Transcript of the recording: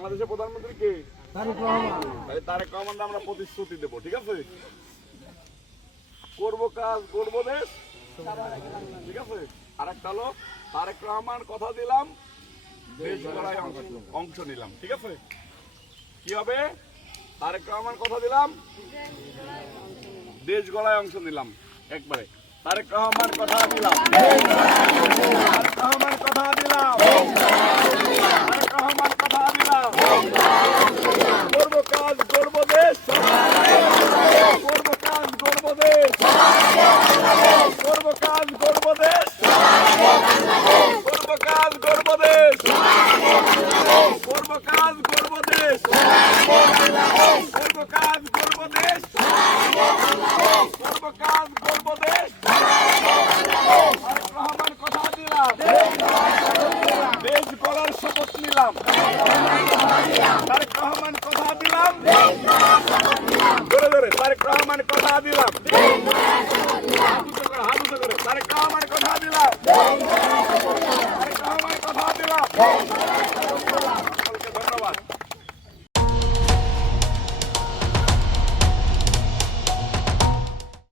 বাংলাদেশের প্রধানমন্ত্রী কে? তারেক রহমান। আমরা প্রতিশ্রুতি দেব, ঠিক আছে? করব কাজ, করব দেশ, ঠিক আছে? আরেকটা হলো তারেক রহমান কথা দিলাম, দেশ গড়ায় অংশ নিলাম, ঠিক আছে? কি হবে? তারেক রহমান কথা দিলাম, দেশ গড়ায় অংশ নিলাম। একবারে তারেক রহমান কথা দিলাম, তারেক রহমান কথা দিলাম, তারেক রহমান কথা দিলাম, করব কাজ, করব দেশ, করব কাজ, করব দেশ, করব কাজ, করব দেশ, করব কাজ, করব দেশ, করব কাজ, করব দেশ, করব কাজ, করব দেশ, করব কাজ, করব দেশ। তারেক রহমান কথা দিলাম, দেশ গড়ার শপথ নিলাম। তারেক রহমান কথা দিলাম, ধরে ধরে তারেক রহমান কথা দিলাম, হাত করে তারেক রহমান কথা দিলাম, তারেক রহমান কথা দিলাম।